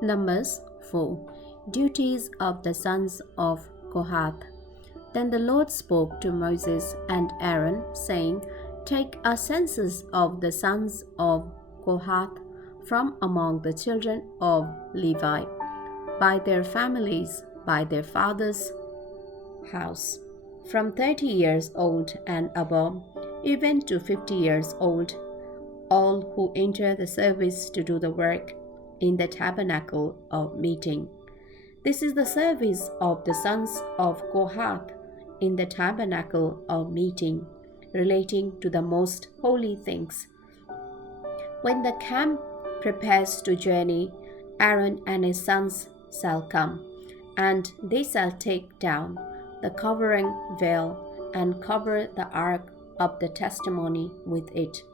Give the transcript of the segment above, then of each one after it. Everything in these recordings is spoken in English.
Numbers 4. Duties of the sons of Kohath. Then the Lord spoke to Moses and Aaron, saying, Take a census of the sons of Kohath from among the children of Levi, by their families, by their fathers' house, from 30 years old and above, even to 50 years old, all who enter the service to do the work in the tabernacle of meeting. This is the service of the sons of Kohath in the tabernacle of meeting, relating to the most holy things. When the camp prepares to journey, Aaron and his sons shall come, and they shall take down the covering veil and cover the ark of the testimony with it.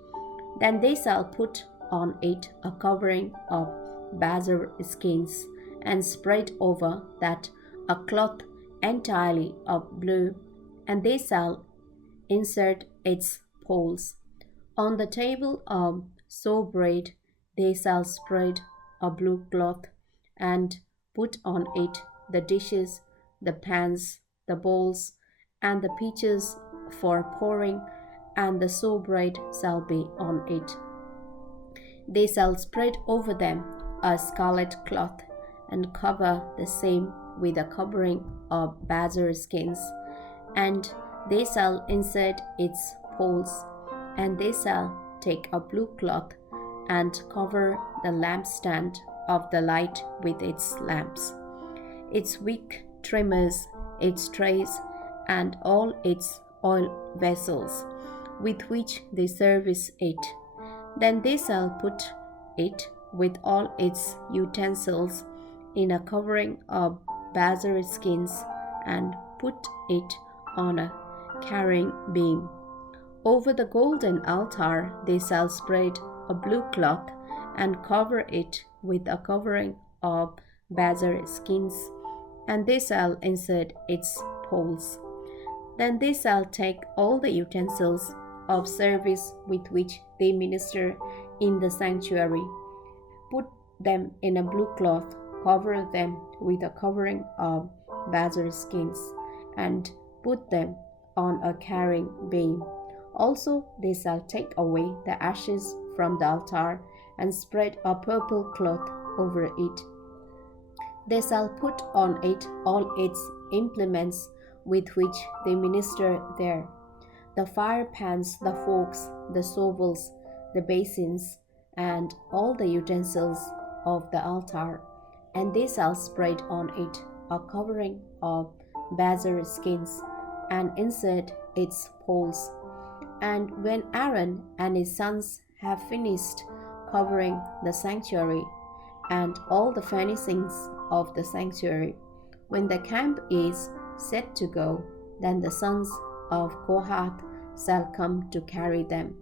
Then they shall put on it a covering of bazar skins, and spread over that a cloth entirely of blue, and they shall insert its poles. On the table of showbread they shall spread a blue cloth, and put on it the dishes, the pans, the bowls, and the pitchers for pouring, and the showbread shall be on it. They shall spread over them a scarlet cloth, and cover the same with a covering of bazar skins, and they shall insert its poles, and they shall take a blue cloth and cover the lampstand of the light with its lamps, its wick trimmers, its trays, and all its oil vessels with which they service it. Then they shall put it with all its utensils in a covering of bazar skins, and put it on a carrying beam. Over the golden altar they shall spread a blue cloth, and cover it with a covering of bazar skins, and they shall insert its poles. Then they shall take all the utensils of service with which they minister in the sanctuary, put them in a blue cloth, cover them with a covering of bazar skins, and put them on a carrying beam. Also they shall take away the ashes from the altar, and spread a purple cloth over it. They shall put on it all its implements with which they minister there, the fire pans, the forks, the shovels, the basins, and all the utensils of the altar, and they shall spread on it a covering of bazar skins, and insert its poles. And when Aaron and his sons have finished covering the sanctuary and all the furnishings of the sanctuary, when the camp is set to go, then the sons of Kohath shall come to carry them,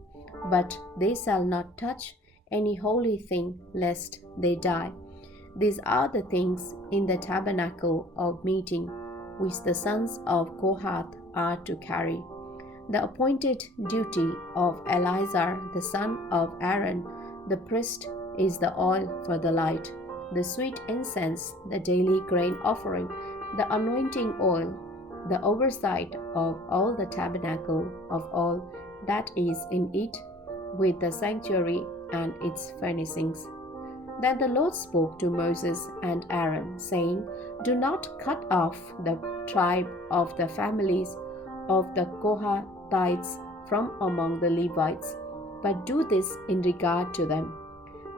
but they shall not touch any holy thing, lest they die. These are the things in the tabernacle of meeting, which the sons of Kohath are to carry. The appointed duty of Eleazar the son of Aaron the priest is the oil for the light, the sweet incense, the daily grain offering, the anointing oil, the oversight of all the tabernacle, of all that is in it, with the sanctuary and its furnishings. Then the Lord spoke to Moses and Aaron, saying, Do not cut off the tribe of the families of the Kohathites from among the Levites, but do this in regard to them,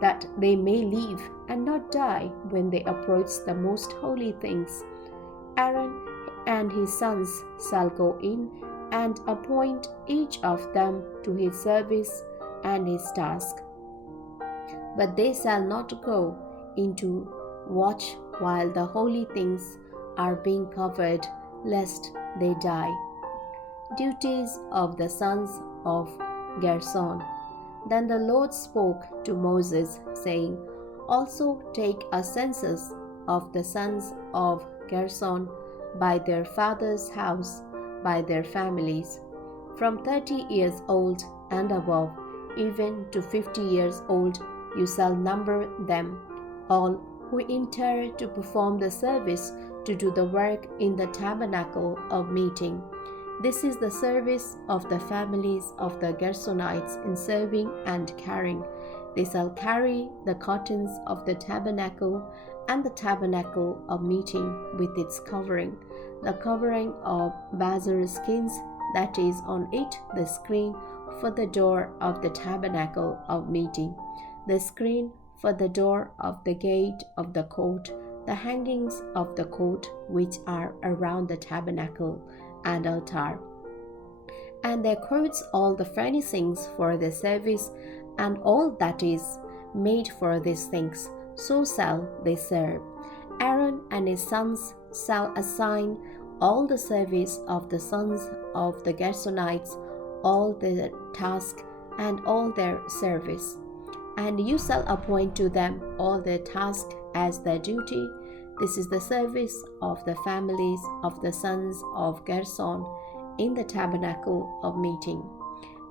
that they may live and not die when they approach the most holy things. Aaron and his sons shall go in and appoint each of them to his service and his task. But they shall not go into watch while the holy things are being covered, lest they die. Duties of the sons of Gershon. Then the Lord spoke to Moses, saying, Also take a census of the sons of Gershon by their father's house, by their families, from 30 years old and above, even to 50 years old, you shall number them, all who enter to perform the service to do the work in the tabernacle of meeting. This is the service of the families of the Gershonites in serving and carrying. They shall carry the curtains of the tabernacle and the tabernacle of meeting with its covering, the covering of bazar skins, that is on it the screen for the door of the tabernacle of meeting, the screen for the door of the gate of the court, the hangings of the court which are around the tabernacle and altar. And their coats all the furnishings for the service, and all that is made for these things, so shall they serve. Aaron and his sons shall assign all the service of the sons of the Gershonites, all their task and all their service. And you shall appoint to them all their task as their duty. This is the service of the families of the sons of Gershon in the tabernacle of meeting.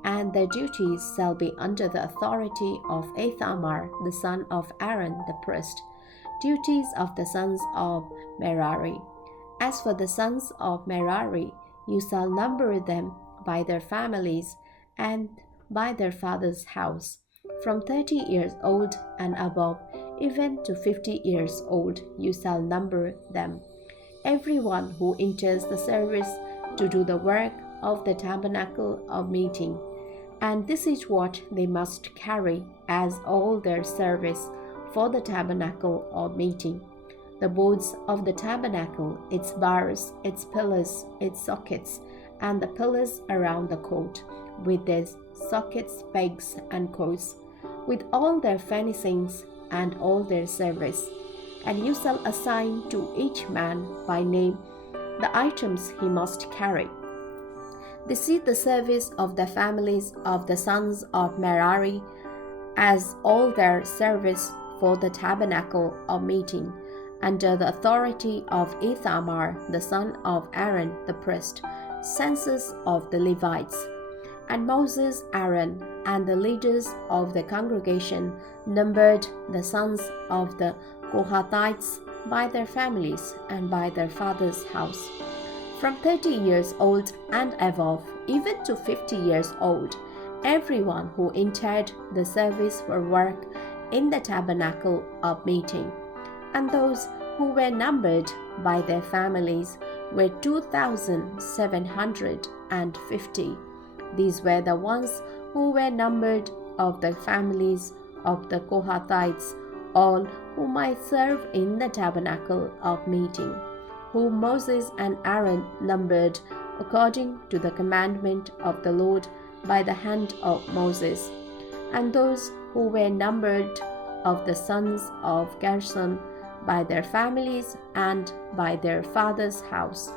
And their duties shall be under the authority of Ithamar, the son of Aaron the priest. Duties of the sons of Merari. As for the sons of Merari, you shall number them by their families and by their father's house. From 30 years old and above, even to 50 years old, you shall number them. Everyone who enters the service to do the work of the tabernacle of meeting. And this is what they must carry as all their service for the tabernacle of meeting: the boards of the tabernacle, its bars, its pillars, its sockets, and the pillars around the court, with their sockets, pegs, and coats, with all their furnishings and all their service. And you shall assign to each man by name the items he must carry. This is the service of the families of the sons of Merari, as all their service for the tabernacle of meeting, under the authority of Ithamar, the son of Aaron the priest, census of the Levites. And Moses, Aaron, and the leaders of the congregation numbered the sons of the Kohathites by their families and by their father's house. From 30 years old and above, even to 50 years old, everyone who entered the service for work in the tabernacle of meeting. And those who were numbered by their families were 2,750. These were the ones who were numbered of the families of the Kohathites, all who might serve in the tabernacle of meeting, whom Moses and Aaron numbered according to the commandment of the Lord by the hand of Moses. And those who were numbered of the sons of Gershon by their families and by their father's house,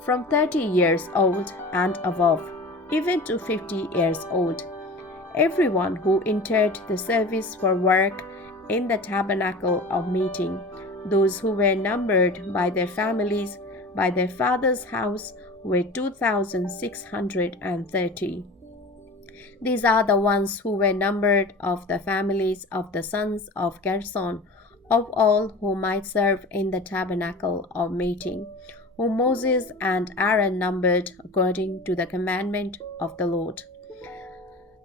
from 30 years old and above, even to 50 years old, everyone who entered the service for work in the tabernacle of meeting. Those who were numbered by their families, by their father's house, were 2,630. These are the ones who were numbered of the families of the sons of Gershon, of all who might serve in the tabernacle of meeting, whom Moses and Aaron numbered according to the commandment of the Lord.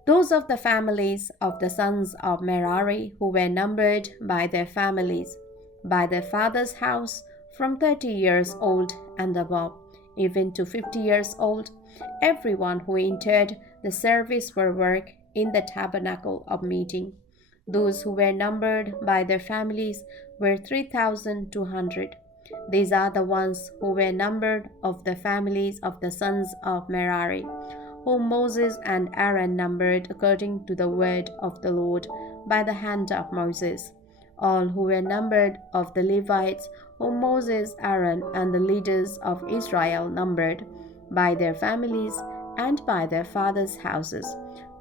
Those of the families of the sons of Merari who were numbered by their families, by their father's house, from 30 years old and above, even to 50 years old, everyone who entered the service for work in the tabernacle of meeting. Those who were numbered by their families were 3,200. These are the ones who were numbered of the families of the sons of Merari, whom Moses and Aaron numbered according to the word of the Lord by the hand of Moses. All who were numbered of the Levites, whom Moses, Aaron, and the leaders of Israel numbered by their families and by their fathers' houses,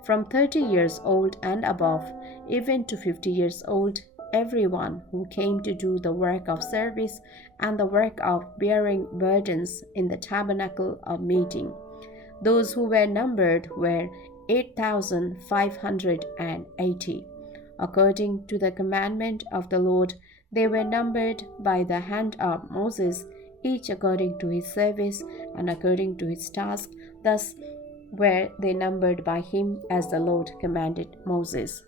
from 30 years old and above, even to 50 years old, everyone who came to do the work of service and the work of bearing burdens in the tabernacle of meeting. Those who were numbered were 8,580. according to the commandment of the Lord. They were numbered by the hand of Moses, each according to his service and according to his task. Thus were they numbered by him as the Lord commanded Moses.